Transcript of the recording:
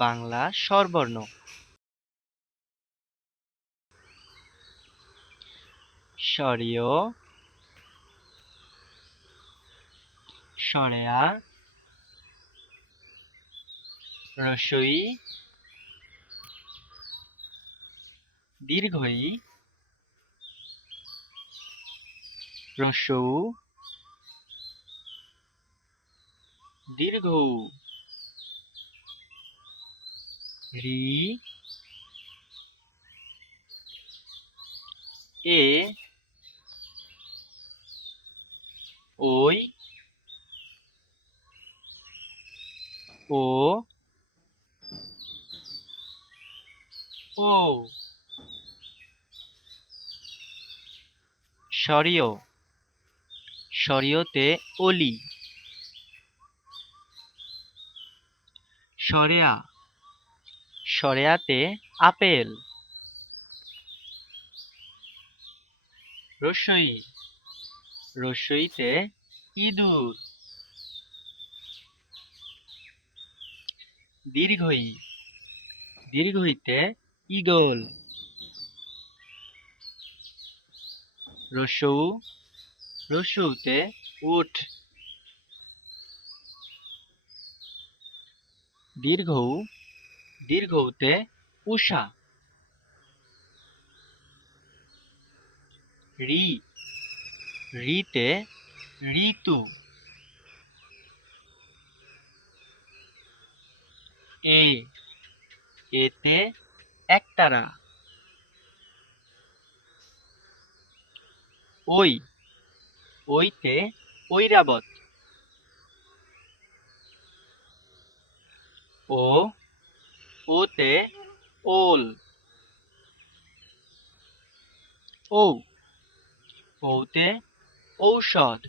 বাংলা স্বরবর্ণ। স্বরীয়, স্বরেয়া, রস্বই, দীর্ঘই, রস্বউ, দীর্ঘউ, রি, এ, ওই, ও, ও। স্বরীয়, স্বরীয়তে অলি। স্বরেয়া, স্বরেয়াতে আপেল। রস্বই, রস্বইতে ইঁদুর। দীর্ঘই, দীর্ঘইতে ঈগল। রস্বউ, রস্বউতে উট। দীর্ঘউ, দীর্ঘউতে উষা। রি, রিতে ঋতু। এ, এতে একতারা। ওই, ওইতে ঐরাবত। ও, ওতে ওল। ঔ, ঔতে ঔষধ।